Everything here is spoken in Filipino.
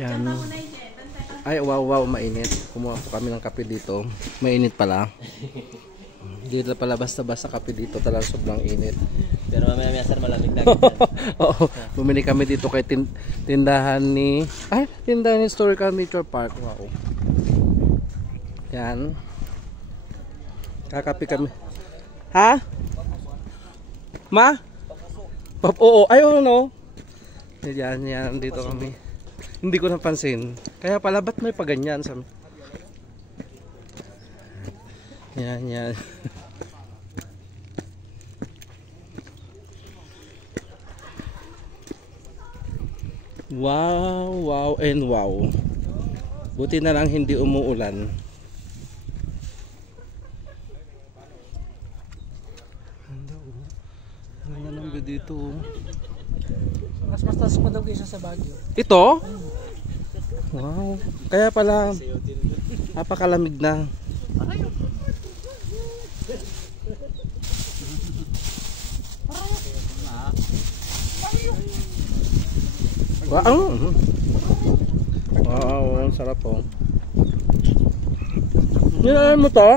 Yan. Ay, wow, wow, mainit. Kumuha po kami ng kape dito. Mainit pala. Dito pala basta-basta kape dito. Talagang sobrang init. Pero mamaya sir, malamig na. Oo. Bumili kami dito kay tindahan ni... Ay, tindahan ni Historical Nature Park. Wow. Yan. Kakape kami. Ha? Ma? Oo, ayaw no. Yan, yan. Dito kami. Hindi ko napansin. Kaya pala, ba't may paganyan? Yan, yan. Wow, wow, and wow. Buti na lang hindi umuulan. Ang ganda ng view dito. Mas taas pa daw kaysa sa Baguio. Ito? Wow. Kaya pala napakalamig na. Wow. Wow, ang sarap po. Nilalaan mo to?